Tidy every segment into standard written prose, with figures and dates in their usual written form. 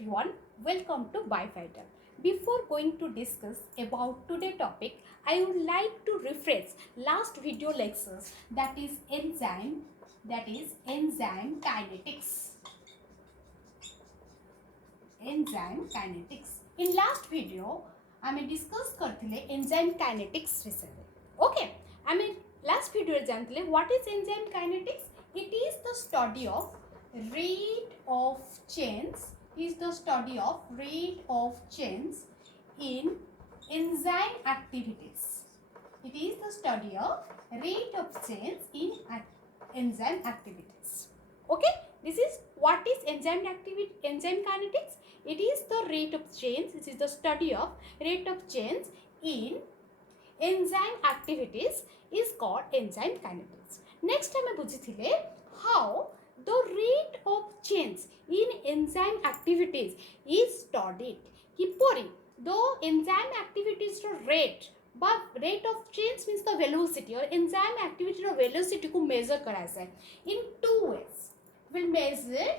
everyone, welcome to Bifighter. Before going to discuss about today's topic, I would like to refresh last video lectures that is enzyme kinetics. Enzyme kinetics. In last video, आमे discuss करथिले enzyme kinetics विषय. Okay, आमे last video रे जानथिले what is enzyme kinetics? It is the study of rate of change in enzyme activities. It is the study of rate of change in enzyme activities. Okay, this is what is enzyme kinetics. It is the rate of change. This is the study of rate of change in enzyme activities is called enzyme kinetics. Next time I बुझिथिले how the rate of change in enzyme activities is studied. Kipori the enzyme activities rate but rate of change means the velocity or enzyme activity or velocity को measure करा जाए in two ways. Will measure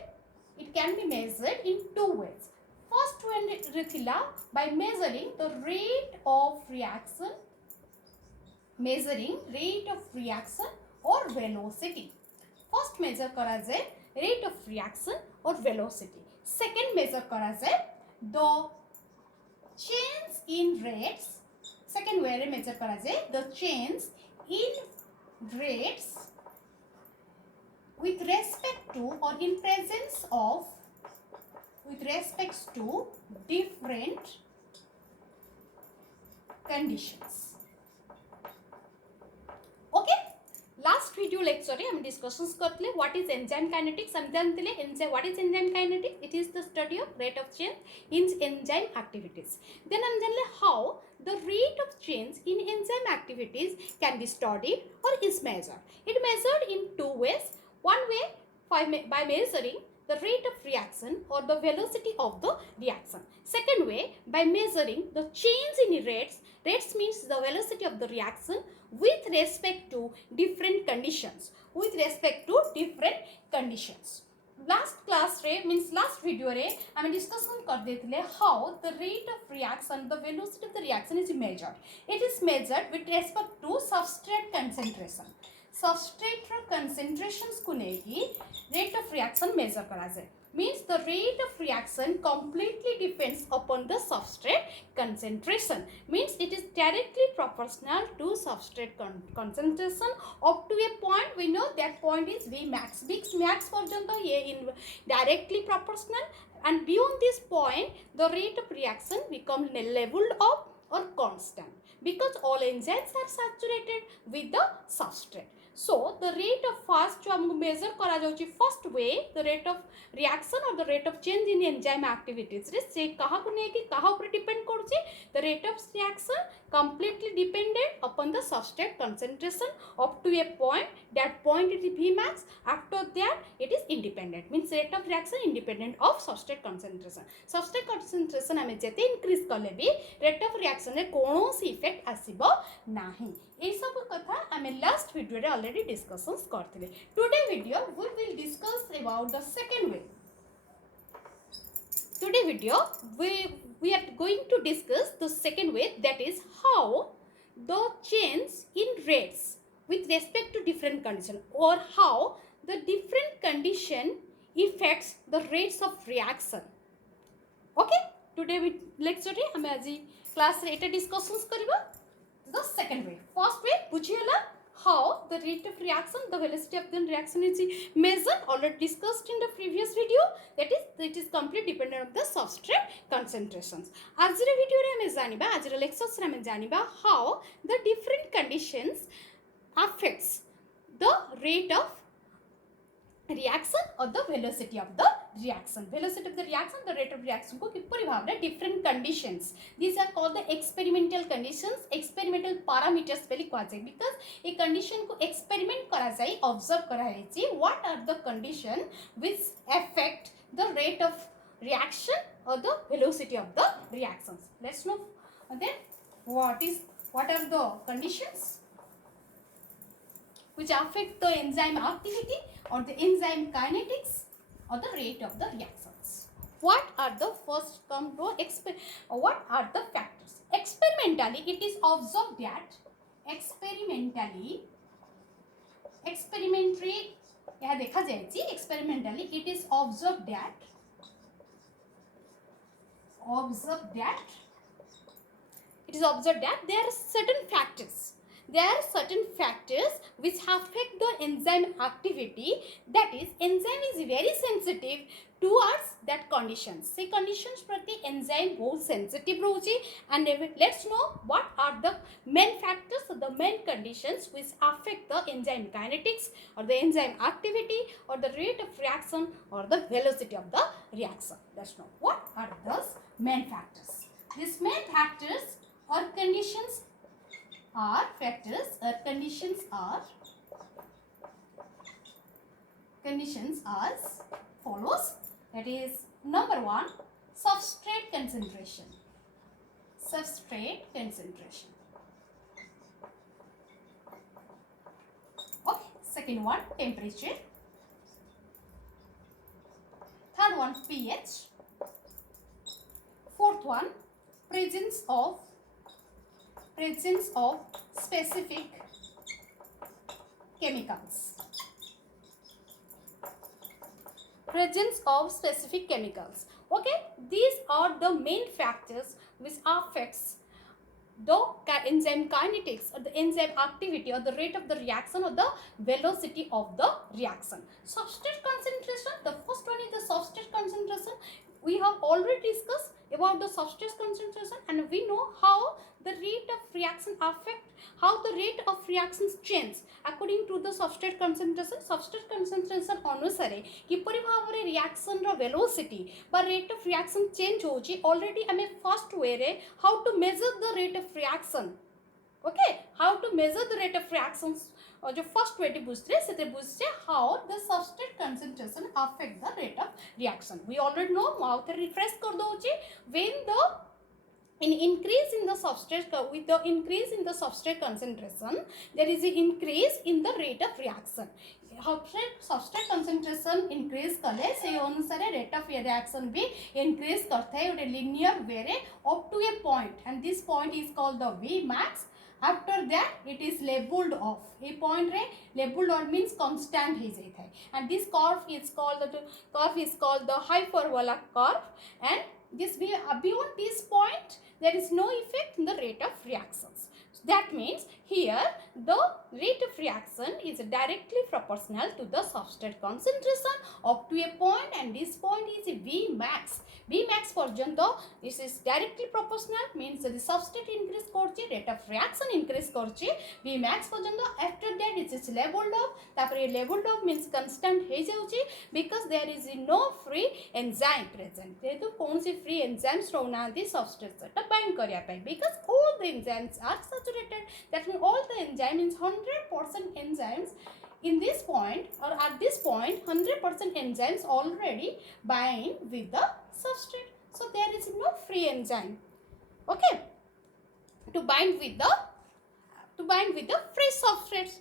it can be measured in two ways. First one rithila by measuring the rate of reaction or velocity. First measure करा जाए rate of reaction or velocity. Second measure करा जाए the change in rates. Second way measure करा जाए the change in rates with respect to or in presence of with respect to different conditions. Okay, last video lecture रे हम discussions करतले what is enzyme kinetics. हम जानतले enzyme what is enzyme kinetics. It is the study of rate of change in enzyme activities. Then हम जानले how the rate of change in enzyme activities can be studied or is measured. It measured in two ways. One way by measuring the rate of reaction or the velocity of the reaction. Second way by measuring the change in rates. Rates means the velocity of the reaction with respect to different conditions. Last class रे means last video रे हमें discussion कर देते how the rate of reaction, the velocity of the reaction is measured. It is measured with respect to substrate concentration. Substrate concentrations को लेके rate of reaction measure करा जाए. Means the rate of reaction completely depends upon the substrate concentration. Means it is directly proportional to substrate concentration up to a point. We know that point is V max. Big max पर्यंत ये in directly proportional, and beyond this point the rate of reaction becomes leveled up or constant because all enzymes are saturated with the substrate. So the rate of first जो हमको measure करा जाउची first way the rate of reaction or the rate of change in enzyme activities रे से कहाँ को नहीं कि कहाँ ऊपर depend करूची the rate of reaction completely dependent upon the substrate concentration up to a point. That point is V max. After that it is independent. Means rate of reaction independent of substrate concentration. Substrate concentration हमें जेते increase कले भी rate of reaction रे कौनसी effect आसीबो नहीं. ये सब कथा हमें last video रे already discussions करथिले. Today video we will discuss about the second way. Today video we are going to discuss the second way, that is how the change in rates with respect to different condition or how the different condition affects the rates of reaction. Okay, today we lecture रे हमें आज class रे एटा discussions करिबा. The second way. First way बुझियला how the rate of reaction, the velocity of the reaction is measured, already discussed in the previous video. That is, it is completely dependent on the substrate concentrations. आज रे video रे हमें जानिबा, आज रे lectures रे हमें जानिबा how the different conditions affects the rate of reaction or the velocity of the reaction. Velocity of the reaction, the rate of reaction को किपरि भावना different conditions. These are called the experimental conditions, experimental parameters पहले कहा जाए because एक condition को experiment करा जाए, observe करा जाए. What are the condition which affect the rate of reaction or the velocity of the reactions? Let's know then what are the conditions which affect the enzyme activity or the enzyme kinetics or the rate of the reactions. what are the first come to what are the factors? Experimentally it is observed that experimentally यहाँ देखा जाए experimentally it is observed that there are certain factors which affect the enzyme activity, that is enzyme is very sensitive towards that conditions, से conditions प्रति enzyme बहुत sensitive रहुची. And let's know what are the main factors or the main conditions which affect the enzyme kinetics or the enzyme activity or the rate of reaction or the velocity of the reaction. Let's know what are those main factors. These main factors or conditions are as follows. That is, number 1, substrate concentration. Okay. Second one, temperature. Third one, pH. Fourth one, presence of specific chemicals. Okay, these are the main factors which affects the enzyme kinetics or the enzyme activity or the rate of the reaction or the velocity of the reaction. Substrate concentration, the first one is the substrate concentration. We have already discussed about the substrate concentration, and we know how the rate of reaction change according to the substrate concentration. Substrate concentration अनुसार किपरि Bhavre reaction रो velocity बा rate of reaction change होची. Already हमें first way रे how to measure the rate of reaction. Okay, how to measure the rate of reactions और जो first way बुझते how the substrate concentration affect the rate of reaction. We already know. How to refresh कर दो when the increase in the substrate with the increase in the substrate concentration, there is an increase in the rate of reaction. Substrate concentration increase कले से अनुसार rate of reaction भी increase करता है उटे linear way रे up to a point, and this point is called the V max. After that it is labeled off. A point रे labeled off means constant ही जाता है, and this curve is called the hyperbola curve. And this beyond this point there is no effect in the rate of reactions. So that means here the rate of reaction is directly proportional to the substrate concentration up to a point, and this point is V max. V max पर्यंत this is directly proportional, means the substrate increase करची rate of reaction increase करची V max पर्यंत. After that it is leveled off. तापरे leveled off means constant हे जाउची because there is no free enzyme present. जेतु कौन सी free enzymes रहउनांती substrate सहित bind करिया पाई, because all the enzymes are saturated. That means all the enzyme means 100% enzymes in this point or at this point 100% enzymes already bind with the substrate. So there is no free enzyme, okay, to bind with the free substrates.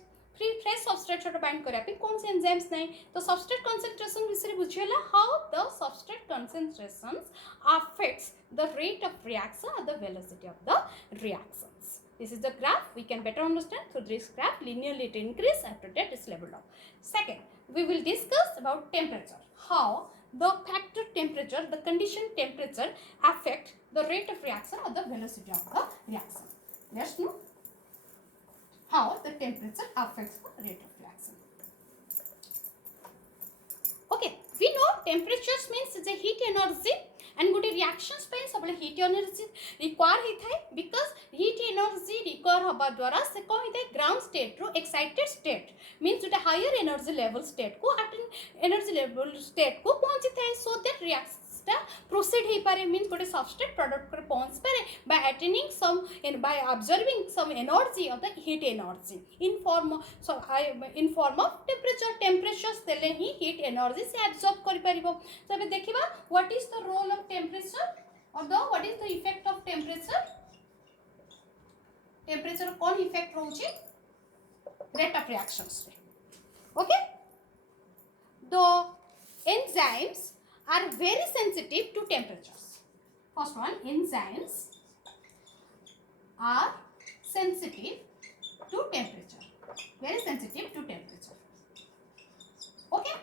fresh substrate छोटा bind करिया पे कौन से enzymes नहीं. तो substrate concentration विषय बुझियला how the substrate concentrations affects the rate of reaction or the velocity of the reactions. This is the graph. We can better understand through this graph. Linearly it increase, after that is leveled off. Second, we will discuss about temperature. How the factor temperature, the condition temperature affect the rate of reaction or the velocity of the reaction. Let's know how the temperature affects the rate of reaction. Okay, we know temperatures means the heat energy, and good reactions पे सब heat energy require होता है, because heat energy require हवा द्वारा से कौन होता है ground state रो excited state means जो higher energy level state को energy level state को पहुंचता है, so that reaction proceed ही पारे means गोटे substrate product पर पहुंच पारे by attaining some by observing some energy of the heat energy in form of temperatures देले ही heat energy से absorb करि परिबो. तो अब देखिबा what is the role of temperature or what is the effect of temperature. Temperature कौन effect रहउची rate of reactions. Okay, the enzymes are very sensitive to temperatures. First one, enzymes are sensitive to temperature. Very sensitive to temperature. Okay.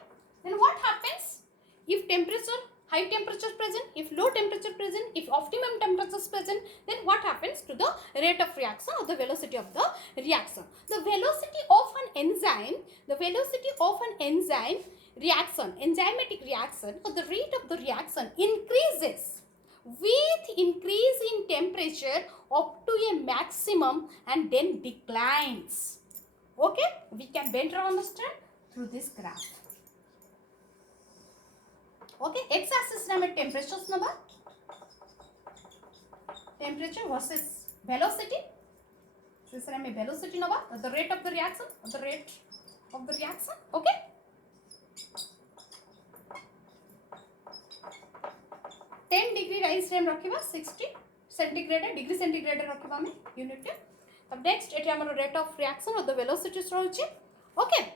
Then what happens if temperature, high temperature present, if low temperature present, if optimum temperature is present, then what happens to the rate of reaction or the velocity of the reaction? The velocity of an enzyme reaction, enzymatic reaction, or the rate of the reaction increases with increase in temperature up to a maximum and then declines. Okay, we can better understand through this graph. Okay, x axis रे temperatures नबा, temperature versus velocity. This रे velocity नबा, the rate of the reaction, okay. 10 degree rise रे रखिबा 60 centigrade degree centigrade रखिबा हम unit रे. तब next एठी हमर rate of reaction or the velocity रहउची. Okay,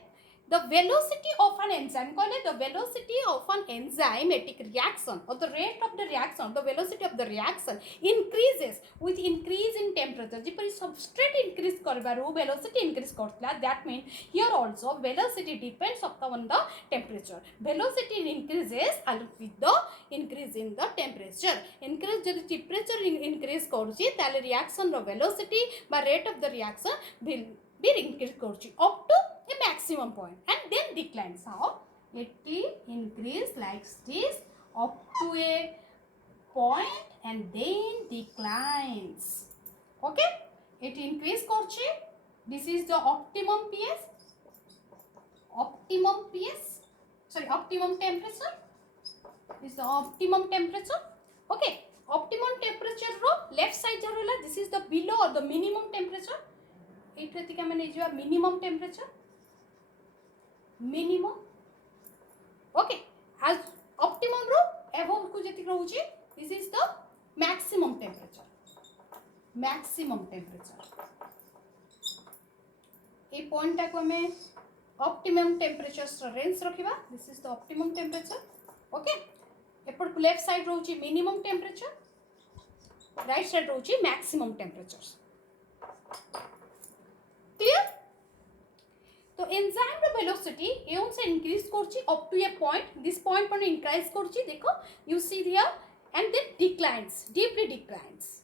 the velocity of an enzyme, the velocity of an enzymatic reaction or the rate of the reaction, the velocity of the reaction increases with increase in temperature. Jipari substrate increase karbaru velocity increase kartla, that means here also velocity depends upon the temperature. Velocity increases along with the increase in the temperature. Increase jodi temperature increase karuchi tale reaction ro velocity by rate of the reaction will be increase karuchi up to a maximum point and then declines. How? It increase like this up to a point and then declines. Okay? It increase karuchi. This is the optimum PS. Optimum temperature. This is the optimum temperature. Okay? Optimum temperature ro left side jarula. This is the below or the minimum temperature. It minimum temperature. Minimum. Okay, as optimum ro above ku jeti rahuchi, this is the maximum temperature. Maximum temperature. A point ta ko ame optimum temperature range rakhiba. This is the optimum temperature. Okay, epod left side rahuchi minimum temperature, right side rahuchi maximum temperatures. Clear? तो enzyme रो velocity एउन से increase करछि up to a point, this point पर increase करछि, देखो you see here and then declines, deeply declines.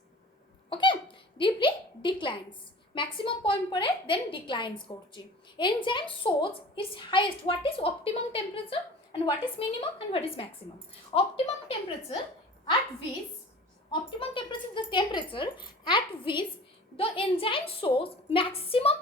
Okay, deeply declines maximum point पर then declines करछि. Enzyme shows its highest, what is optimum temperature and what is minimum and what is maximum. Optimum temperature at which, optimum temperature is the temperature at which the enzyme shows maximum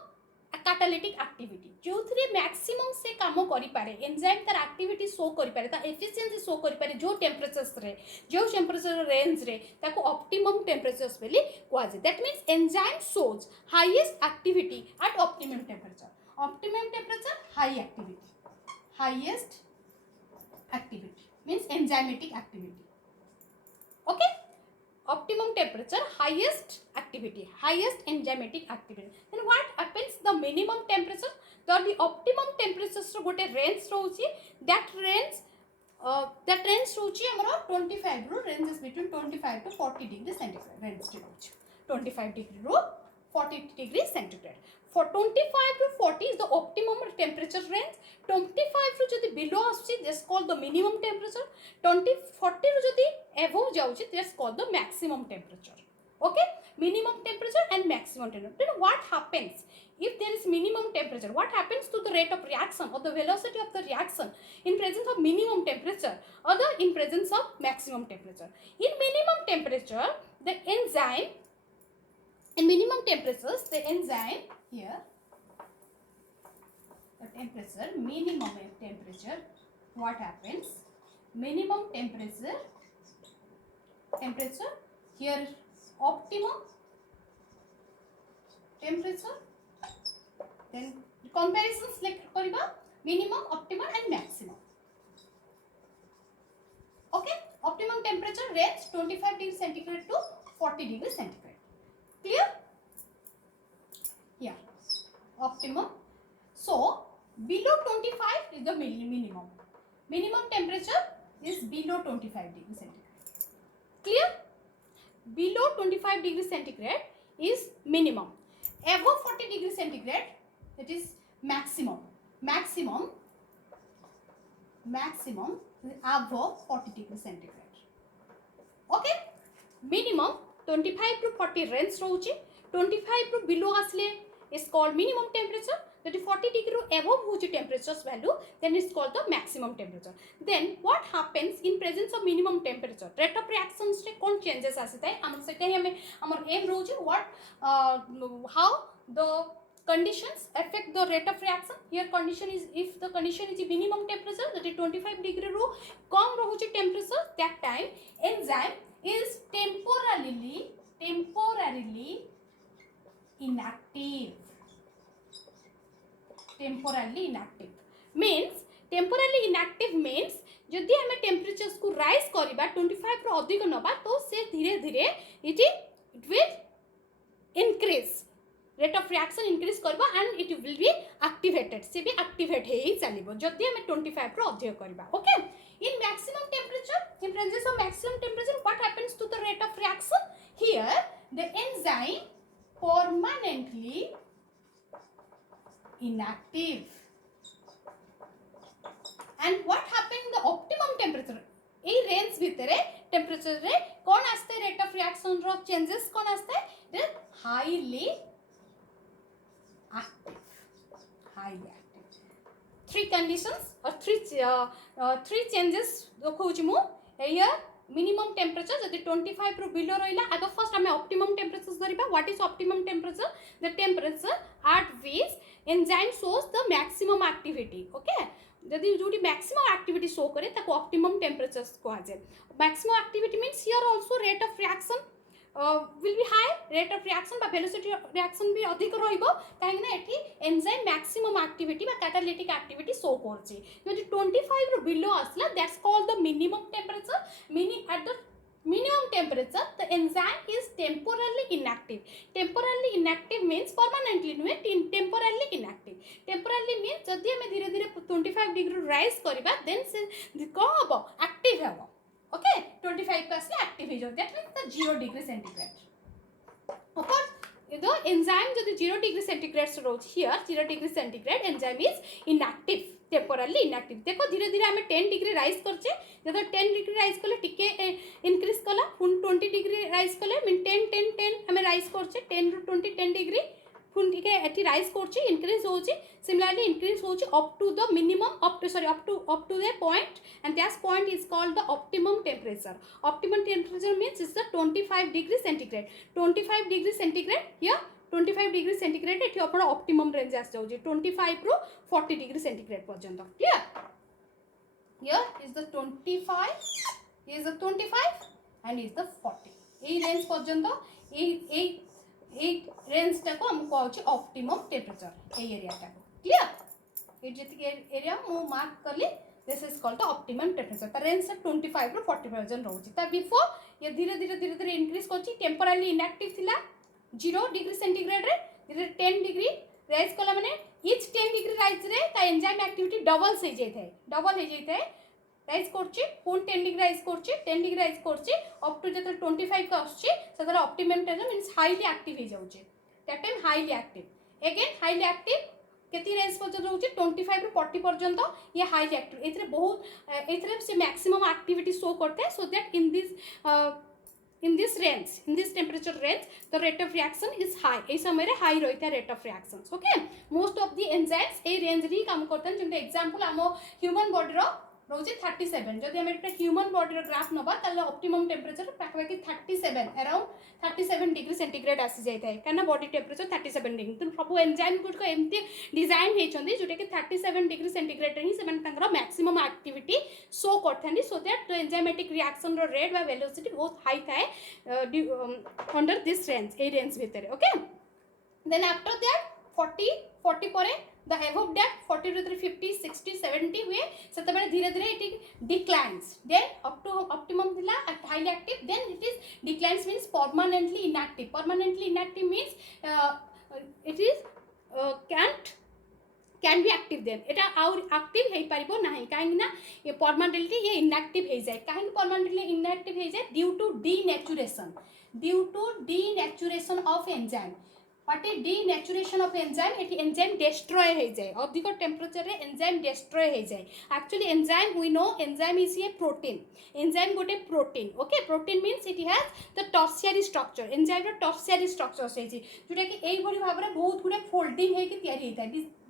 catalytic activity. जो थ्रे maximum से काम करी पारे, enzyme तार activity show करी पारे, ता efficiency show करी पारे जो temperatures रे, जो temperature range रे, ताको optimum temperatures Bailey क्वाजे. That means enzyme shows highest activity at optimum temperature. Optimum temperature, high activity. Highest activity means enzymatic activity. Okay, optimum temperature, highest activity, highest enzymatic activity. Then what happens? The minimum temperature, the optimum temperature ro gote range rohuchi, that range rohuchi amara 25 ro, ranges between 25 to 40 degree centigrade range rohuchi. 25 degree ro 40 degree centigrade. For 25 to 40 is the optimum temperature range. 25 ru jodi below aschi, that's called the minimum temperature. 40 ru jodi above jauchi, that's called the maximum temperature. Okay, minimum temperature and maximum temperature. Then what happens if there is minimum temperature? What happens to the rate of reaction or the velocity of the reaction in presence of minimum temperature or in presence of maximum temperature? In minimum temperature, the enzyme, in minimum temperatures, the enzyme here, the temperature, minimum temperature, what happens? Minimum temperature here, optimum temperature, then comparisons like kariba minimum, optimum and maximum. Okay, optimum temperature range 25 degree centigrade to 40 degree centigrade. Clear? Yeah, optimum. So below 25 is the minimum. Minimum temperature is below 25 degree centigrade. Clear? Below 25 degree centigrade is minimum. Above 40 degree centigrade, it is maximum. Maximum above 40 degree centigrade. Okay? Minimum 25 to 40 range rohuchi. 25 to below asle is called minimum temperature. That 40 degree above hochi temperature's value, then it's called the maximum temperature. Then what happens in presence of minimum temperature? Rate of reactions re kon changes asithay amar seta hi ame amar aim rohuchi what how the conditions affect the rate of reaction. Here condition is, if the condition is minimum temperature, that is 25 degree ru kam rohuchi temperature, that time enzyme is temporarily inactive. Means temporarily inactive means जदि हमें temperatures को rise करिबा 25 रो अधिक नबा तो से धीरे धीरे it will increase rate of reaction increase करबा and it will be activated से भी एक्टिवेट हे चलिबो जदि हमें 25 रो अधिक करिबा. Okay, in maximum temperature, in presence of maximum temperature, what happens to the rate of reaction? Here the enzyme permanently inactive. And what happen in the optimum temperature? ए range भितरे temperature रे कोन आस्ते rate of reaction रो changes कोन आस्ते they highly active. Three conditions or three changes देखौछि मु here. Minimum temperature जदि 25 रो बिलो रहिला आग फर्स्ट हमें ऑप्टिमम टेम्परेचर धरिबा. What is optimum temperature? The temperature at which enzyme shows the maximum activity. Okay, जदि जोटी मैक्सिमम एक्टिविटी शो करे ताको ऑप्टिमम टेम्परेचर कहा जाय. Maximum activity means here also rate of reaction will be high, rate of reaction by velocity reaction भी अधिक रहिबो काहे ना एठी एंजाइम मैक्सिमम एक्टिविटी बा कैटालिटिक एक्टिविटी शो करछि. जदि 25 रो बिलो आसला that's called the minimum temperature. Meaning at the minimum temperature the enzyme is temporarily inactive. Temporarily inactive means permanently नुहे, temporarily inactive. Temporarily means जदि हमें धीरे धीरे 25 डिग्री राइज करिबा देन से कोन हबो एक्टिव हबो. ओके, 25 का असले एक्टिव हो जाओ. That means the 0 degree centigrade. Okay, the enzyme जदि 0 डिग्री सेंटीग्रेड से rose here 0 degree centigrade enzyme is inactive, temporarily inactive. देखो धीरे धीरे हमें 10 डिग्री राइज करछे. जदि 10 डिग्री राइज कले टिके इंक्रीज कला पुन 20 डिग्री राइज कले मीन 10 हमें राइज करछे 10 ରୁ 20 10 डिग्री पुन टिके एठी राइज करछे इंक्रीज होची. सिमिलरली इंक्रीज होची up to the minimum up to the point and that point is called the optimum temperature. Optimum temperature means is the 25 degree centigrade. 25 degree centigrade here 25 degree centigrade एठी अपन optimum range आस जाउची 25 ରୁ 40 degree centigrade पर्यंत. Clear? Here is the 25, here is the 25 and is the 40. এই range পর্যন্ত এই রেঞ্জটাকে আমি কହୁছি অপটিমাম টেম্পরেচর এই এরিয়াটাকে. ক্লিয়ার? এই যেতিকে এরিয়া মু মার্ক করলি this is called the optimum temperature. তা রেঞ্জ 25 ରୁ 40 পর্যন্ত রହୁଛି. তা বিফোর ये धीरे धीरे इंक्रीज करछि. टेम्पोरारी इनएक्टिव थिला 0 डिग्री सेंटीग्रेड रे धीरे 10 डिग्री राइज कला माने each 10 डिग्री राइज रे ता एंजाइम एक्टिविटी डबल से जाय थाए राइज करछि पुन 10 डिग्री राइज करछि 10 डिग्री राइज करछि अप टू जते 25 का आछि सेतरा optimum temperature means highly active हो जाउछि. That time highly active again highly active केती रेंज पर्यंत रहउछि 25 ରୁ 40 पर्यंत ये हाईली एक्टिव. एथरे बहुत एथरे से मैक्सिमम एक्टिविटी शो करते हैं. So that in this temperature range the rate of reaction is high. ए समय रे हाई रहता है rate of reactions. Okay, most of the enzymes A range री काम करते हैं. जेंते एग्जांपल हमो ह्यूमन बॉडी रो रोजे 37 जदि हम एटा ह्यूमन बॉडी रो ग्राफ नबा ताले ऑप्टिमम टेम्परेचर पाखपाखि 37 अराउंड 37 डिग्री सेंटीग्रेड आसी जाय थाए काना बॉडी टेम्परेचर 37 डिग्री. तो सब एंजाइम गुड को एमती डिजाइन हे छंदी जोटे कि 37 डिग्री सेंटीग्रेड रे ही सेमन तांकर मैक्सिमम एक्टिविटी शो करथांदी. So that the enzymatic reaction रो रेट बा वेलोसिटी बहुत हाई थाए अंडर दिस रेंज ए रेंज भितरे. ओके, देन आफ्टर दैट 40 परे the above that 40 to 50 60 70 हुए सेते बेले धीरे धीरे it declines. Then up to optimum थिला highly active then it is declines means permanently inactive. Permanently inactive means it is can't can be active then एटा आउर active हे पारिबो नाही काहे ना ये परमानेंटली ये इनएक्टिव हे जाय काहे परमानेंटली इनएक्टिव हे जाय due to denaturation of enzyme what is denaturation of enzyme एटी एंजाइम डिस्ट्रॉय हे जाय अधिक टेम्परेचर रे एंजाइम डिस्ट्रॉय हे जाय actually enzyme we know enzyme is a protein enzyme गोटे protein okay protein means it has the tertiary structure enzyme रो tertiary structure से जोटा कि एई भली भाबरे बहुत गुडे फोल्डिंग हे कि तयारी हेता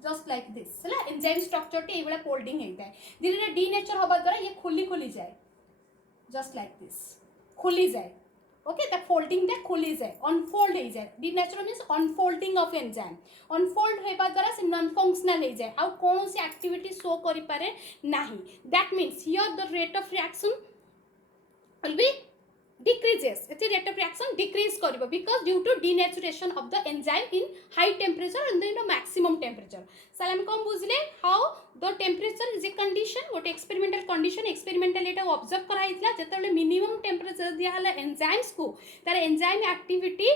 जस्ट लाइक दिस है एंजाइम स्ट्रक्चर टी एवला फोल्डिंग होता है धीरे धीरे डीनेचर हवा द्वारा ये खुली जाए जस्ट लाइक दिस खुली जाए ओके द फोल्डिंग दैट खुली जाए अनफोल्ड हो जाए denature means unfolding of enzyme unfold होगा द्वारा से नॉन फंक्शनल हो जाए आउ कौन सी एक्टिविटी शो करि पारे नाही that means here the rate of reaction will be decreases its rate of reaction decrease karibo because due to denaturation of the enzyme in high temperature and then maximum temperature sir am kom bujle how the temperature is a condition what experimental condition experimental eta observe kara hitla jetale minimum temperature dia hala enzymes को तार enzyme activity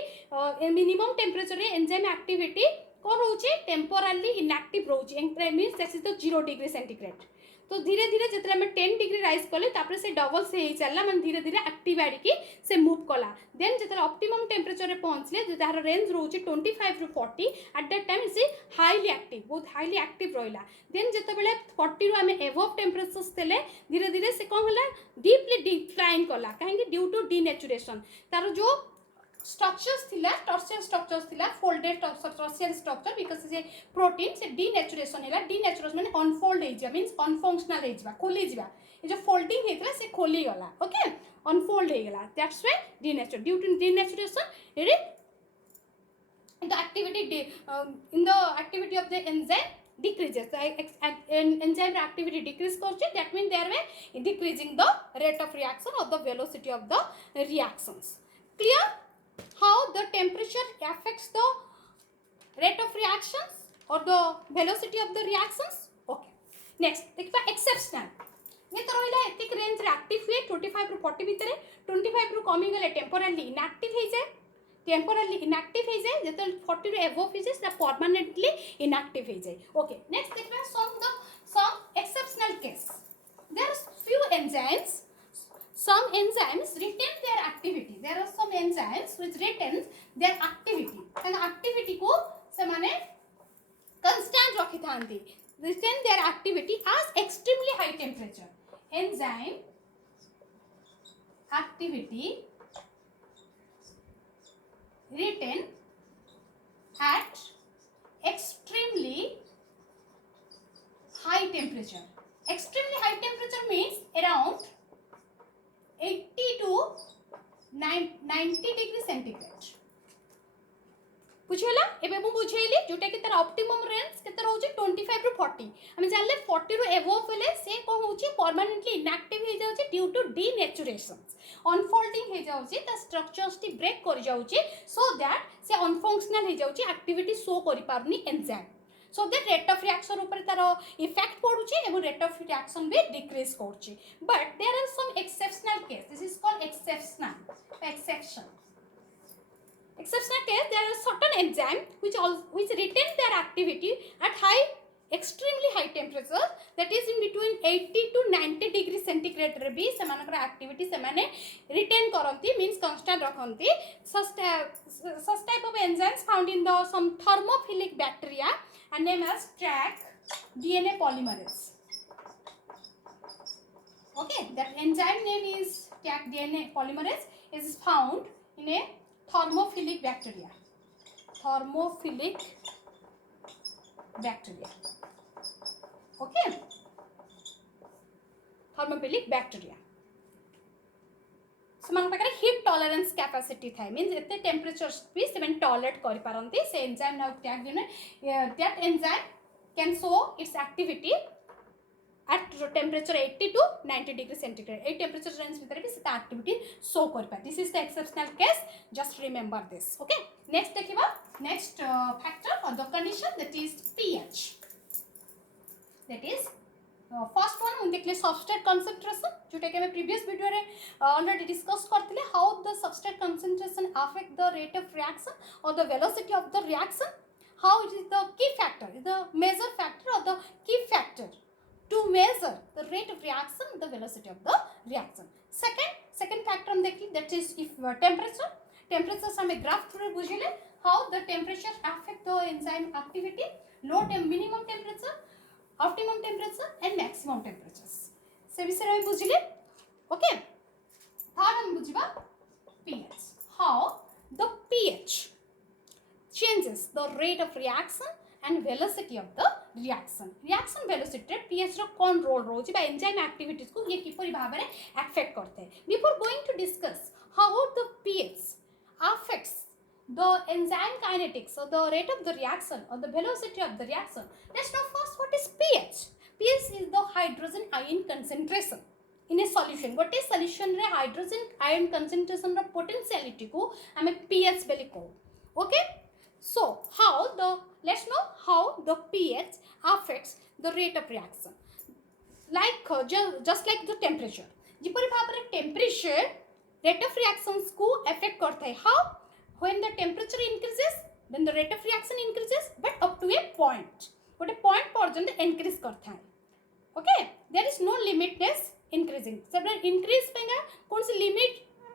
minimum temperature रे enzyme activity को रोचे temporarily inactive रोचे means that is the 0 degree centigrade तो धीरे धीरे जितने में 10 डिग्री राइज कले तापर से डबल से ही चलला मन धीरे धीरे एक्टिव आड़ी की से मूव कला देन जितने ऑप्टिमम टेम्परेचर रे पहुंचले जो तार रेंज रोचे 25 टू 40 एट दैट टाइम से हाईली एक्टिव बहुत हाईली एक्टिव रहिला देन जिते बेले 40 रु हमें एबव टेम्परेचर्स तेले धीरे धीरे से कोन होला डीपली डिक्लाइन कला काहे ड्यू टू डीनेचुरेशन तार जो structures थिला टर्शियरी स्ट्रक्चर्स थिला फोल्डेड टर्शियरी स्ट्रक्चर बिकॉज़ से प्रोटीन से डीनेचुरेशन हैला डीनेचुरेशन माने अनफोल्ड हे जा मींस अनफंक्शनल हे जा खोली जिबा ए जो फोल्डिंग हेतला से खोली गला ओके अनफोल्ड हे गला that's why denature due to denaturation it the activity of the enzyme decreases the enzyme activity decrease करछे that means there way decreasing the rate of reaction or the velocity of the reactions clear how the temperature affects the rate of reactions or the velocity of the reactions okay next देखबा exceptional ये तो रहला एतिक range रे active हुए 25 रु 40 भीतर 25 रु कमी गले टेम्पररी इनएक्टिव हो जाए टेम्पररी इनएक्टिव हो जाए जत 40 रु एबव हो जाए सेटा परमानेंटली इनएक्टिव हो जाए ओके नेक्स्ट देखबा some exceptional case there are few enzymes some enzymes retain their activity there are some enzymes which retains their activity and activity को से माने constant रखी थांती retain their activity as extremely high temperature enzyme activity retain at extremely high temperature extremely high temperature means around 80 to 90 degree centigrade बुझेला एबे मु बुझेली जोटा कि तार ऑप्टिमम रेंज केते रहउची 25 रु 40 हम जानले 40 रु एबव हेले से को होउची परमानेंटली इनएक्टिव हे जाउची ड्यू टू डीनेचुरेशन अनफोल्डिंग हे जाउची ता स्ट्रक्चर्स टी ब्रेक कर जाउची सो दैट से अनफंक्शनल हे जाउची एक्टिविटी शो करि पारनी enzyme so that rate of reaction ऊपर तारो इफेक्ट पडुची एबो rate of reaction भी डिक्रीज करची but there are some exceptional case this is called exceptional case there are certain enzyme which retain their activity at extremely high temperature that is in between 80 to 90 degree centigrade रे भी समानकर activity समाने retain करंती means constant रखंती such type of enzymes found in the some thermophilic bacteria and named as Taq DNA polymerase okay that enzyme name is Taq DNA polymerase is found in a thermophilic bacteria okay thermophilic bacteria समान पाकर heat tolerance capacity थाए means एते temperatures भी seven tolerate करि पारंती से enzyme now tag देने that enzyme can show it's activity at temperature 80 to 90 degree centigrade a temperature range भीतर भी से एक्टिविटी शो कर पा this is the exceptional case just remember this okay next देखिबा next factor और the condition that is pH that is first one हम देखले substrate concentration जोटा कि हम प्रीवियस वीडियो रे ऑलरेडी डिस्कस करथिले how the substrate concentration affect the rate of reaction और the velocity of the reaction how it is the key factor, the major factor or the key factor to measure the rate of reaction, the velocity of the reaction. Second factor हम देखिए, that is if temperature. Temperature से हमें graph through बुझिले how the temperature affect the enzyme activity, minimum temperature, optimum temperature and maximum temperatures. से विषय में बुझिले. Okay. Third हम बुझिबा pH. How the pH changes the rate of reaction and velocity of the reaction. Reaction velocity pH रो कौन role रोची बा enzyme activities को ये किपरि भाबरे affect करते हैं. Before going to discuss how the pH affects the enzyme kinetics or the rate of the reaction or the velocity of the reaction, let's know first what is pH. pH is the hydrogen ion concentration in a solution. What is solution रे hydrogen ion concentration रो potentiality को हमें pH बेली को. Okay. So let's know how the pH affects the rate of reaction. Like just like the temperature. जिपरि भाबरे temperature rate of reactions को affect करता है. How? When the temperature increases, then the rate of reaction increases, but up to a point. गोटे point पर्यंत increase करता है. Okay? There is no limitless increasing. Several increase पेंगा कौन सी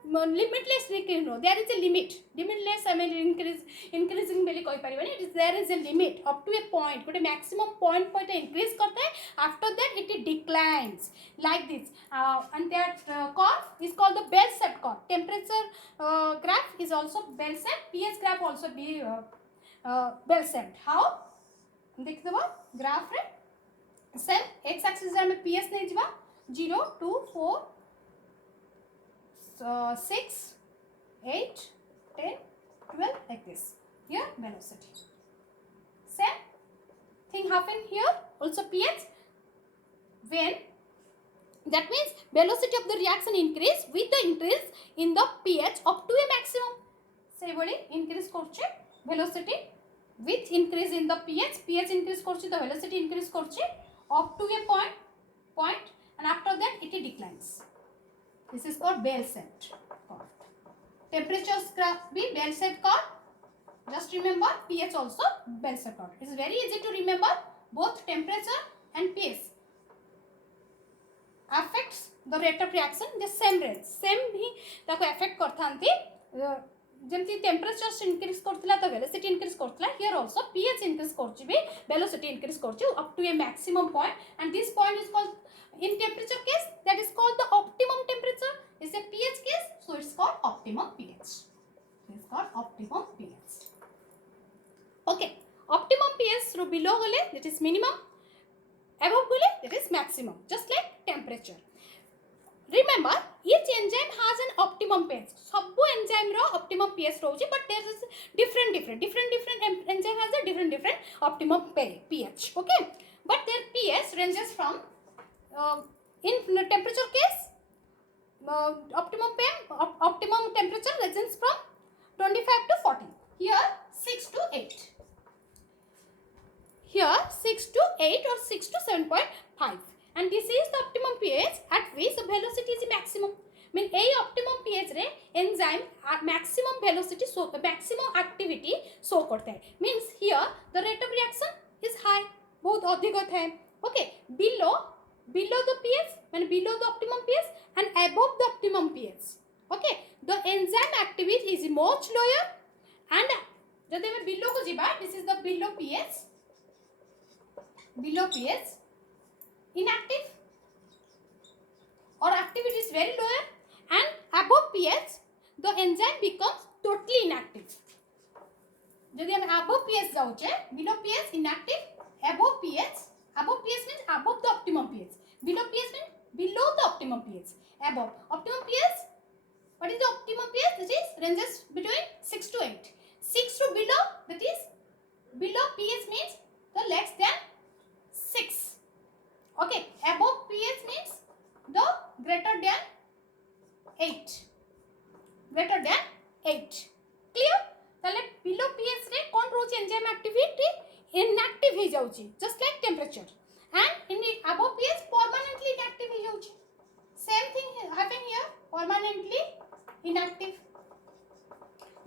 limitless no, there is a limit. Limitless I mean increasing बेली कोई परिवानी. It is there is a limit up to a point. कोटे maximum point increase करता है. After that it declines like this. And that curve is called the bell-shaped curve. Temperature graph is also bell-shaped. pH graph also be bell-shaped. How? देख दबा graph रे. Same x axis रे हमें pH नहीं जिबा 0, 2, 4, 6, 8, 10, 12 like this. Here velocity. Same thing happen here also pH. When that means velocity of the reaction increase with the increase in the pH up to a maximum. Say body increase korche velocity with increase in the pH increase korche, the velocity increase korche up to a point and after that it declines. This is called bell-shaped curve. Temperatures graph be bell-shaped curve. Just remember pH also bell-shaped curve. It is very easy to remember. Both temperature and pH affects the rate of reaction the same rate. Same ही ताको affect करथांती. जेमती temperature increase करथिला तो velocity increase करथिला. Here also pH increase करछि भी velocity increase करछि up to a maximum point, and this point is called in temperature case that is called the optimum temperature. Is a pH case, so it's called optimum pH. It's called optimum pH. Okay, optimum pH ro below gale that is minimum, above gale that is maximum, just like temperature. Remember, each enzyme has an optimum pH. Sabbu enzyme ro optimum pH roji, but there is different enzyme has a different optimum pH. Okay, but their pH ranges from in temperature case optimum temperature ranges from 25 to 40. Here 6 to 8. Here 6 to 8 or 6 to 7.5. And this is the optimum pH at which the velocity is maximum. Mean a optimum pH रे enzyme at maximum velocity so maximum activity show करते हैं. Means here the rate of reaction is high, बहुत अधिक होता है. Okay, below the pH and below the optimum pH and above the optimum pH. Okay, the enzyme activity is much lower, and जब हमें below को जिबा, this is the below pH. Below pH inactive or activity is very lower, and above pH the enzyme becomes totally inactive. जब हम above pH जाउचे, below pH inactive, above pH means above the optimum pH. Below pH means below the optimum pH. Above optimum pH, what is the optimum pH? That is ranges between 6 to 8. 6 to below, that is below pH means the less than 6. Okay, above pH means the greater than 8. Greater than 8. Clear? ताले below pH रे कौन रोचे enzyme activity inactive ही जाउची, just like temperature. And in the above pH permanently inactive ही जाउची. Same thing happen here, permanently inactive.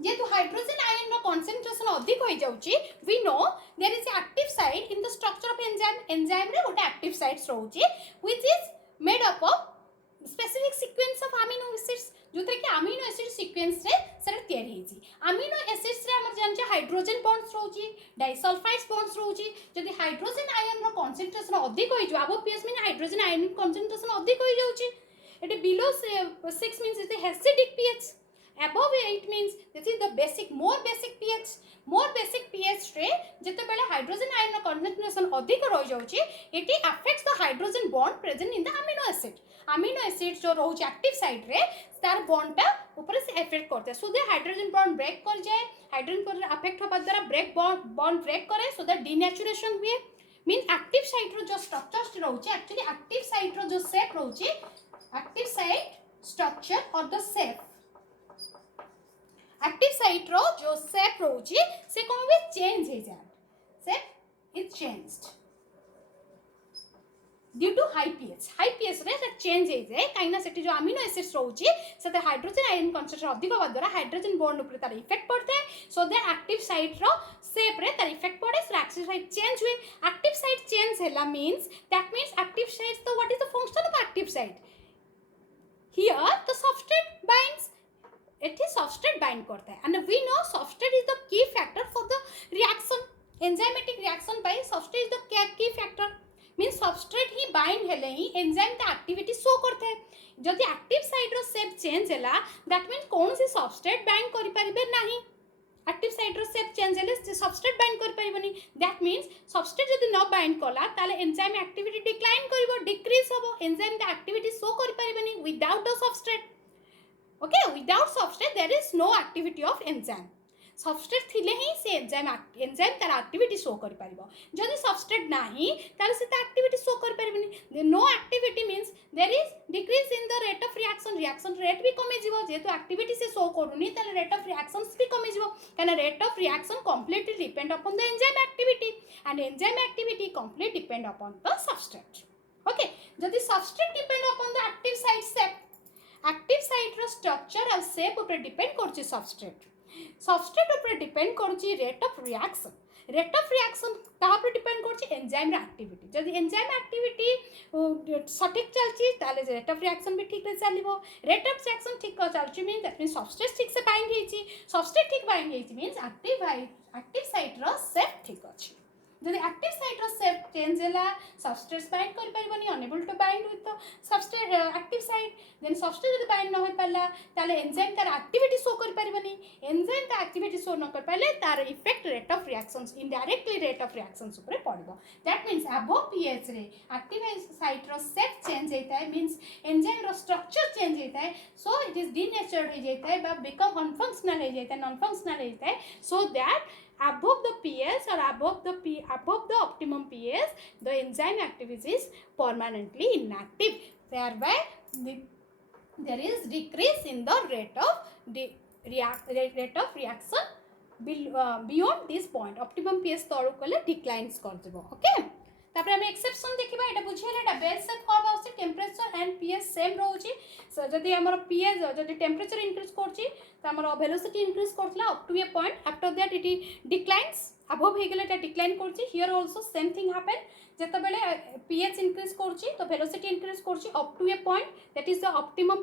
जेहेतु hydrogen ion concentration अधिक हो जाउची we know there is active site in the structure of enzyme रे गोटे active sites रहउची which is made up of specific sequence of amino acids जो कि amino acid sequence रे सेटा तयारी हेची अमीनो एसिड्स रे हमर जानचे हाइड्रोजन बॉन्ड्स रहउची डाइसल्फाइड्स बॉन्ड्स रहउची जदि हाइड्रोजन आयन रो कॉन्सेंट्रेशन अधिक होई जो above pH mean hydrogen ion concentration अधिक होई जाउची it below 6 means it is acidic pH above 8 means this is the basic more basic pH रे जते बेले हाइड्रोजन आयन concentration अधिक रह जाउची it affects the hydrogen bond present in the amino acid जो रहउची एक्टिव साइट रे तार bond ता ऊपर से अफेक्ट करते so the hydrogen bond break कर जाए हाइड्रोजन बॉन्ड अफेक्ट होबा द्वारा ब्रेक बॉन्ड ब्रेक करे सो दैट डिनेचुरेशन हुए मीन एक्टिव साइट रो जो स्ट्रक्चर रहउची एक्चुअली एक्टिव साइट रो जो शेप रहउची एक्टिव साइट स्ट्रक्चर और द शेप एक्टिव साइट रो जो शेप रहउची से कोन भी चेंज हे जाय shape is changed due to high pH रे चेंज हे जाय काइना सेठी जो अमीनो एसिड्स रहउची सेते हाइड्रोजन आयन कंसंट्रेशन अधिक होबा द्वारा हाइड्रोजन बॉन्ड ऊपर तार इफेक्ट पड़ते सो दैट एक्टिव साइट रो शेप रे तार इफेक्ट पड़े सो एक्टिव साइट चेंज हुए एक्टिव साइट चेंज हैला means that means active site तो what is the function of active site here the substrate binds it is substrate bind करता है and we know substrate is the key factor for the reaction enzymatic reaction by substrate is the key factor means substrate he bind हेले ही enzyme का activity show करता है जदि active site रो shape change हैला that means कौन सी substrate bind करि परिबे नहीं active site रो shape change हेले substrate bind करि परिबनी that means substrate जदि न bind कला ताले enzyme activity decline करिवो decrease होबो enzyme का activity show करि परिबनी without the substrate okay without substrate there is no activity of enzyme substrate थिले ही से enzyme तार activity show करि परिबो जदि substrate नाही ताले से activity show करि परिबनी no activity means there is decrease in the rate of reaction rate भी कमी जीवो जेतो activity से show करूनी ताले rate of reactions भी कमी जीवो काना rate of reaction completely depend upon the enzyme activity and enzyme activity completely depend upon the substrate okay जदि substrate depend upon the active site row structure और shape ऊपर depend करछि substrate ऊपर depend करछि rate of reaction ता पर depend करछि enzyme activity जदि enzyme activity सठिक चलछि ताले rate of reaction भी ठीक रे चलिबो rate of reaction ठीक चलछि मीन दैट मीन substrate ठीक से बाइंड हेछि substrate ठीक बाइंड हेछि मीन्स active site रो shape ठीक अछि जदि एक्टिव साइट रो शेप चेंज हैला सबस्ट्रेट बाइंड कर परबनी unable to bind with the substrate active site then substrate जदि बाइंड न होय पाला ताले एंजाइम तार एक्टिविटी शो कर परबनी एंजाइम का एक्टिविटी शो न कर पाले तार effect rate of reactions indirectly rate of reactions ऊपर पड़बो दैट मींस अबव पीएच रे एक्टिव साइट रो शेप चेंज हेता है मींस एंजाइम रो स्ट्रक्चर चेंज हेता है सो इट इज डीनेचर्ड हो जाता है बा बिकम अनफंक्शनल हो जाता है नॉन फंक्शनल होता है so that above the pH or above the optimum pH the enzyme activity is permanently inactive thereby there is decrease in the rate of reaction beyond this point optimum pH तळु कले declines कर देबो okay तापर हम exception देखिबा एटा बुझियले एटा bell shaped curve आउसी टेम्परेचर एंड पीएच सेम रहउची सो जदी हमर पीएच जदी टेम्परेचर इंक्रीज करची त हमर वेलोसिटी इंक्रीज करथला up to a point after that it declines above हे गेले एटा डिक्लाइन करची here also same thing happen जते बेले पीएच इंक्रीज करची तो वेलोसिटी इंक्रीज करची up to a point that is the optimum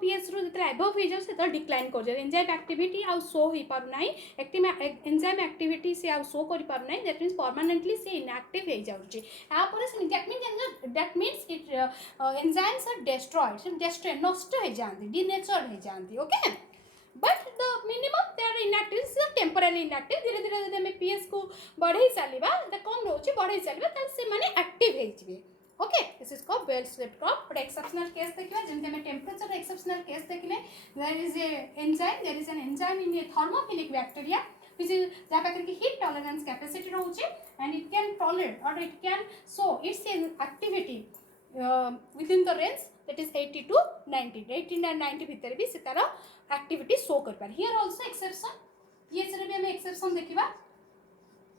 pH रो जते अबव हे जाउ सेता डिक्लाइन कर जाय एंजाइम एक्टिविटी आ शो ही पार नाही एंजाइम एक्टिविटी से आ शो करि पार नाही दैट मींस परमानेंटली से इनएक्टिव हे जाउची आ पर से that means it enzymes are destroyed नष्ट हे जानती डीनेचर्ड हे जानती okay but the minimum they are inactive is temporarily inactive धीरे धीरे जदि हम pH को बढ़ाई चलिबा त कम रहउची बढ़ाई चलिबा त से माने एक्टिव हे जिवे okay this is called bell shaped curve but exceptional case देखिबा जेंते हम टेम्परेचर एक्सेप्शनल केस देखिले there is an enzyme in a thermophilic bacteria which is जहाँ पाकर की heat tolerance capacity रहउची and it can tolerate or it can show its activity within the range that is 80 to 90 18 and 90 भितर भी से तार activity show कर पार here also exception ये सरे भी हम एक्सेप्शन देखिबा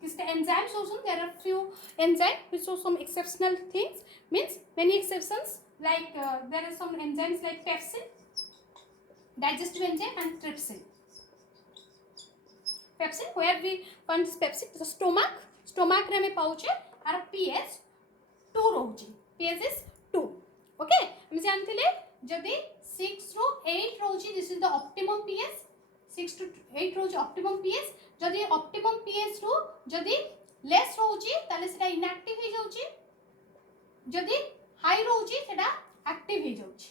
किसका एंजाइम शोसन there are few enzyme which show some exceptional things means many exceptions like there are some enzymes like pepsin digestive enzyme and trypsin Pepsin, where we find this pepsin? The stomach रे में पाउचे are pH 2 रोची, pH is 2. Okay, हम जानते ले जदि 6 रो 8 रोची, this is the optimum pH. 6 to 8 रोची optimum pH. जदि optimum pH रो जदि less रोची ताले सेटा inactive ही जाउची, जदि high रोची सेटा active ही जाउची,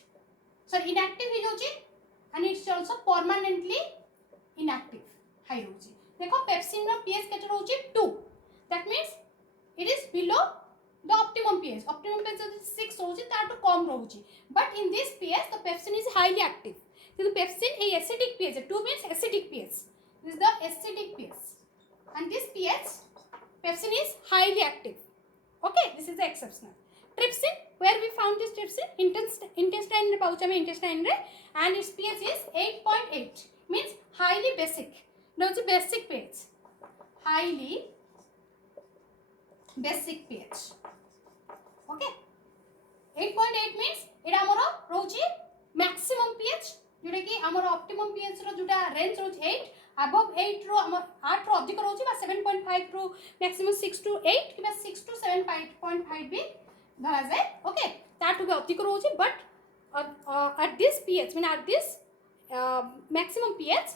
sorry inactive ही जाउची, and it's also permanently inactive. High रोची देखो पेप्सिन रो pH केते रोची 2, that means it is below the optimum pH. Optimum pH is 6 रोची तार तो कम रोची, but in this pH the pepsin is highly active. So the pepsin a acidic pH, 2 means acidic pH, this is the acidic pH, and this pH pepsin is highly active. Okay, this is the exceptional. Trypsin, where we found this trypsin? Intestine रे पाउचा में intestine रे, and its pH is 8.8, means highly basic. Now it's a basic pH, highly basic pH. Okay, 8.8 means it amara rochi maximum pH, जोटा कि amara optimum pH रो जोटा range रोच 8, above 8 रो amar 8 रो अधिक रोची बा 7.5 रो maximum 6 to 8 कि बा 6 to 7.5 भी धरा जाए. Okay, that to be अधिक रोची, but at this pH, mean at this maximum pH,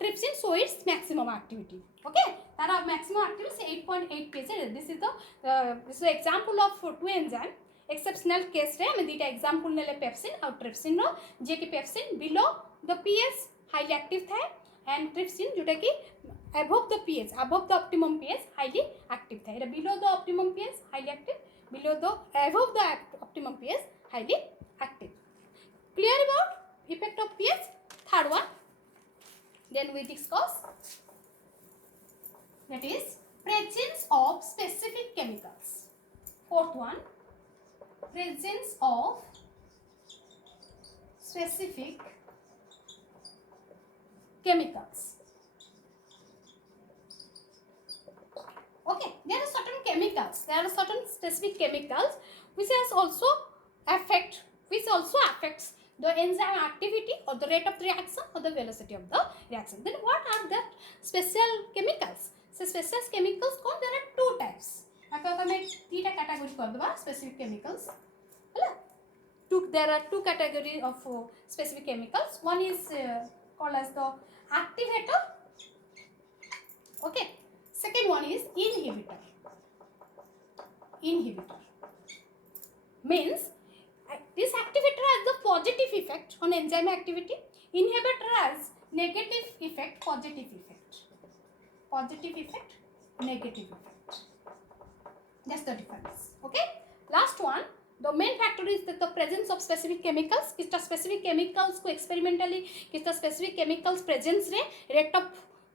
trypsin show its maximum activity. Okay, that our maximum activity is 8.8 pH. This is the example of two enzyme. Exceptional case रे हमें दीटा example नेले pepsin और trypsin रो, जे कि pepsin below the pH highly active था, and trypsin जोटा कि above the pH, above the optimum pH highly active था. इधर below the optimum pH highly active, below the above the optimum pH highly active. Clear about effect of pH? Third one. Then we discuss, that is presence of specific chemicals. Fourth one, presence of specific chemicals. Okay, there are certain chemicals, there are certain specific chemicals which also affects the enzyme activity or the rate of the reaction or the velocity of the reaction. Then what are the special chemicals? So special chemicals कौन, there are two types. अगर तो मैं तीन category कर दूँगा specific chemicals, है there are two categories of specific chemicals. One is called as the activator. Okay. Second one is inhibitor. Inhibitor means this activator has the positive effect on enzyme activity. Inhibitor has negative effect, positive effect. Positive effect, negative effect. That's the difference. Okay. Last one. The main factor is that the presence of specific chemicals. किस्ता specific chemicals को experimentally किस्ता specific chemicals presence रे rate of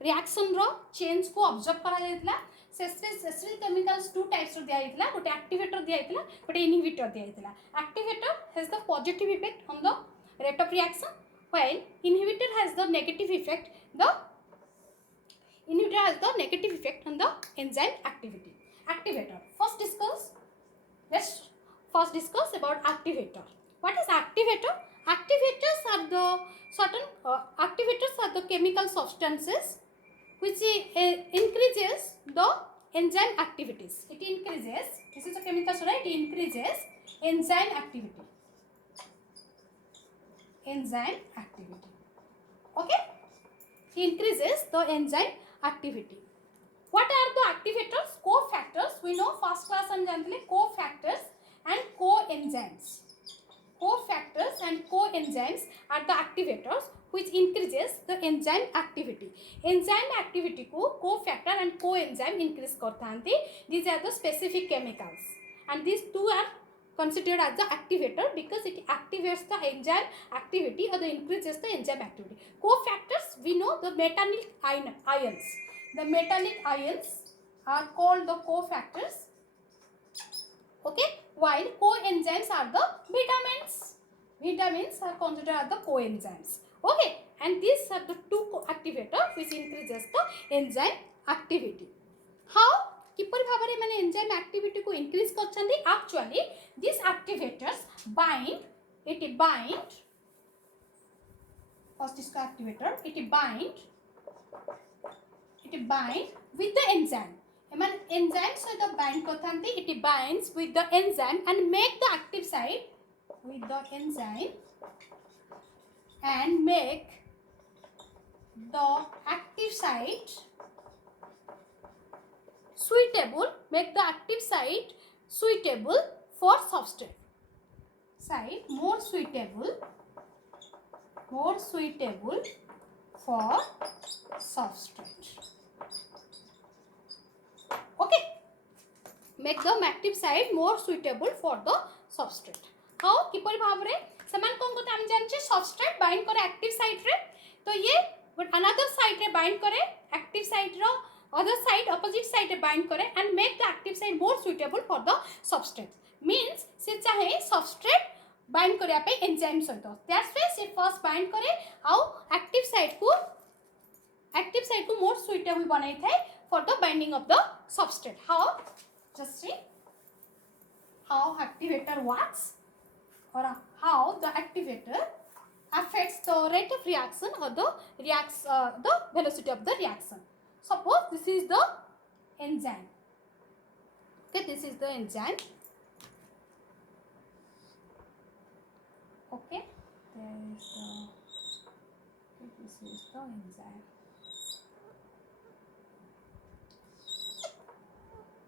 reaction row change को observe करा जायतिला. Specific chemicals two types रो दिया जायतिला. गोटे activator दिया जायतिला, गोटे inhibitor दिया जायतिला. Activator has the positive effect on the rate of reaction, while inhibitor has the negative effect. The inhibitor has the negative effect on the enzyme activity. Activator. Let's first discuss about activator. What is activator? Activators are the certain activators are the chemical substances which increases the enzyme activities. It increases. This is a chemical, right? It increases enzyme activity. Enzyme activity. Okay. It increases the enzyme activity. What are the activators? Cofactors. We know first class and generally cofactors and coenzymes. Cofactors and coenzymes are the activators which increases the enzyme activity. Enzyme activity को cofactor and coenzyme increase करता हैं. These are the specific chemicals, and these two are considered as the activator because it activates the enzyme activity or the increases the enzyme activity. Cofactors, we know the metallic ions. The metallic ions are called the cofactors. Okay, while coenzymes are the vitamins. Vitamins are considered as the coenzymes. Okay, and these are the two activators which increases the enzyme activity. How? किपर भाବରେ माने enzyme activity को increase करछन्ती. Actually, these activators bind. First is activator. It it bind with the enzyme. Enzyme सहित bind करथांती, it binds with the enzyme and make the active site with the enzyme and make the active site suitable, make the active site suitable for substrate. Site more suitable for substrate. Okay, make the active site more suitable for the substrate. How किपरि Bhavre समान कोन को हम जानछे substrate bind करे active site रे, तो ये another site रे bind करे active site रो other side opposite side रे bind करे and make the active site more suitable for the substrate. Means से चाहे substrate bind करे पे enzyme सहित, that's why से first bind करे आउ active site को more suitable बनाई थाए for the binding of the substrate. How? Just see how activator works, or how the activator affects the rate of reaction or the velocity of the reaction. Suppose this is the enzyme. Okay, this is the enzyme. Okay, there is the. Okay, this is the enzyme.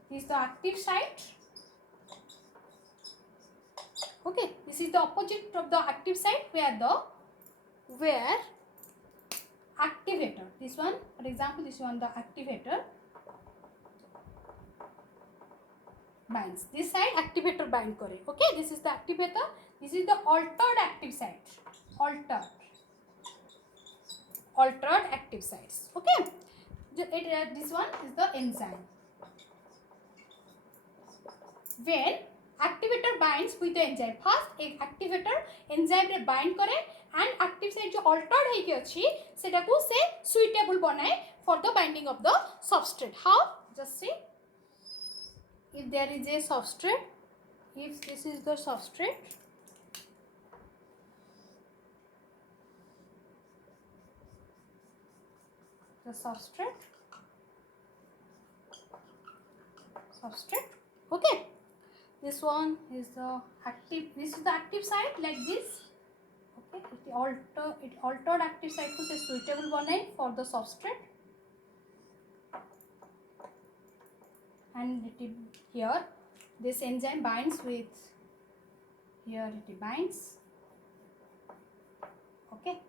This is the active site. Okay, this is the opposite of the active site where activator, this one, for example, this one, the activator binds. This side activator bind kore. Okay, this is the activator. This is the altered active site. Altered active sites. Okay, this one is the enzyme. When activator binds with the enzyme, first एक activator enzyme रे bind करे and active site जो altered है कि अच्छी सेटा को से suitable बनाए for the binding of the substrate. How? Just see, if there is a substrate, if this is the substrate, the substrate, okay. This one is the active. This is the active site like this. Okay, it altered active site को से suitable बनाए for the substrate, and it here this enzyme binds with, here it binds. Okay,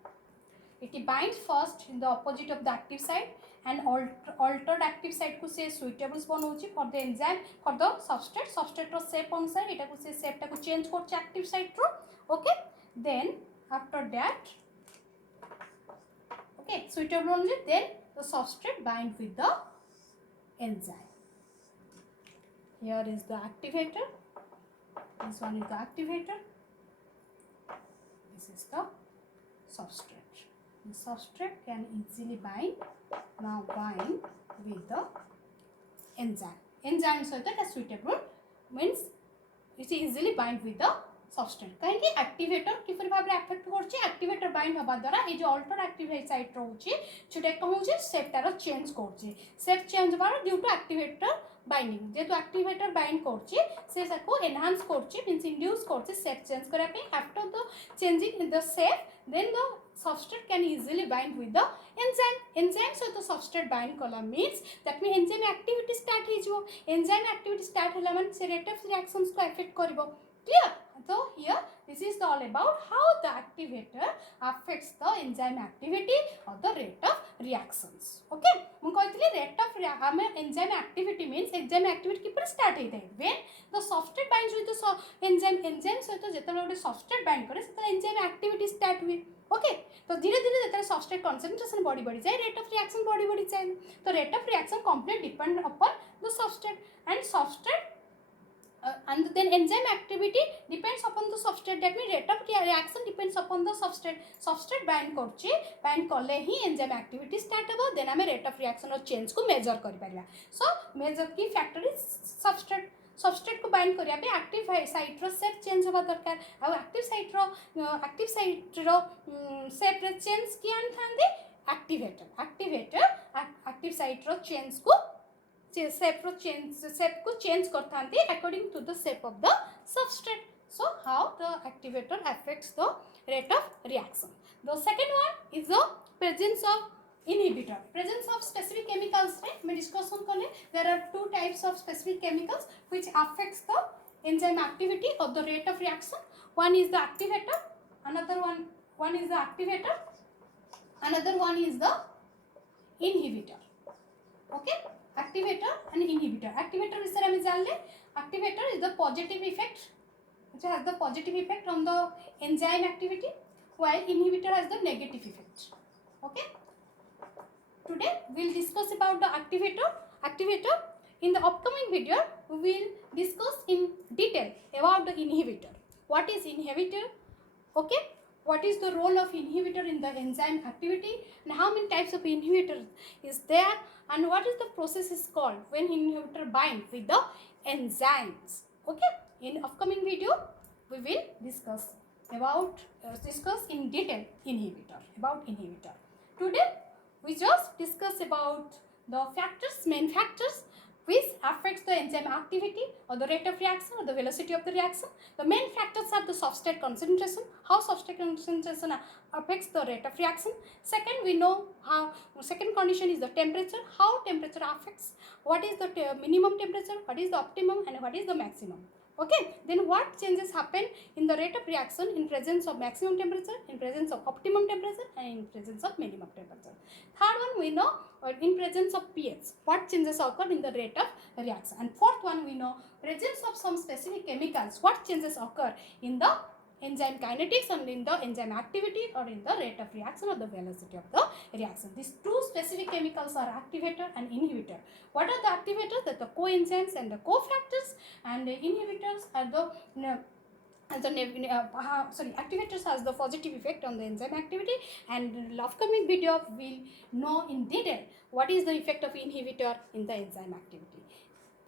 it binds first in the opposite of the active site and altered active site को से suitable बनाउची for the enzyme, for the substrate row shape अनुसार एटा को से shape टा को change करछ active site row. Okay, then after that, okay, suitable only, then the substrate bind with the enzyme. Here is the activator, this one is the activator, this is the substrate. The substrate can easily bind with the enzyme. Enzyme so that is suitable, means it easily bind with the substrate. कहीं activator किपर भाबरे affect करछि, activator bind हबा द्वारा ए जो altered active site रहउछि छोटे कहउछि shape तार change करछि, shape change bar due to activator binding, जेतु activator bind करछि से सबको enhance करछि, means induce करछि shape change करा पे. After the changing in the shape, then the substrate can easily bind with the enzyme so the substrate bind kala means that means enzyme activity start heijibo. Enzyme activity start hela man se rate of reactions ko affect karibo. Clear? So here this is all about how the activator affects the enzyme activity or the rate of reactions. Okay, mu कहतली rate of enzyme activity means enzyme activity keeper start हेइथाय when the substrate binds with the enzyme सहित जेतबेले गोटे substrate bind करे सेतबेले enzyme activity start हुए. Okay, तो धीरे धीरे जेतबेले substrate concentration बढ़ी जाए rate of reaction बढ़ी जाए. तो rate of reaction completely depend upon the substrate and then enzyme activity depends upon the substrate. That means rate of reaction depends upon the substrate bind करछि, bind कले ही enzyme activity start होबो, then हमें rate of reaction और change को measure करि परिबा. So measure की factor is substrate को bind करिया पे active site रो shape change होबा दरकार. आ active site रो shape रे change कियान थांदे activator एक्टिव साइट रो चेंज को shape को change करथांती according to the shape of the substrate. So how the activator affects the rate of reaction. The second one is the presence of inhibitor. Presence of specific chemicals, right? We discussion kale there are two types of specific chemicals which affects the enzyme activity or the rate of reaction. One is the activator, another one is the activator, another one is the inhibitor. Okay, activator and inhibitor. Activator is activator is the positive effect, which has the positive effect on the enzyme activity, while inhibitor has the negative effect. Okay, today we'll discuss about the activator. In the upcoming video we will discuss in detail about the inhibitor. What is inhibitor? Okay, what is the role of inhibitor in the enzyme activity, and how many types of inhibitor is there, and what is the process is called when inhibitor bind with the enzymes. Okay, in upcoming video we will discuss in detail inhibitor. Today we just discuss about the main factors which affects the enzyme activity or the rate of reaction or the velocity of the reaction. The main factors are the substrate concentration, how substrate concentration affects the rate of reaction. Second, we know how second condition is the temperature, how temperature affects, what is the minimum temperature, what is the optimum, and what is the maximum. Okay, then what changes happen in the rate of reaction in presence of maximum temperature, in presence of optimum temperature, and in presence of minimum temperature. Third one, we know in presence of pH, what changes occur in the rate of reaction. And fourth one, we know presence of some specific chemicals, what changes occur in the enzyme kinetics and in the enzyme activity or in the rate of reaction or the velocity of the reaction. These two specific chemicals are activator and inhibitor. What are the activators? That the coenzymes and the cofactors, and the inhibitors are the activators has the positive effect on the enzyme activity. And in the upcoming video we'll know in detail what is the effect of inhibitor in the enzyme activity.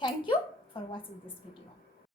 Thank you for watching this video.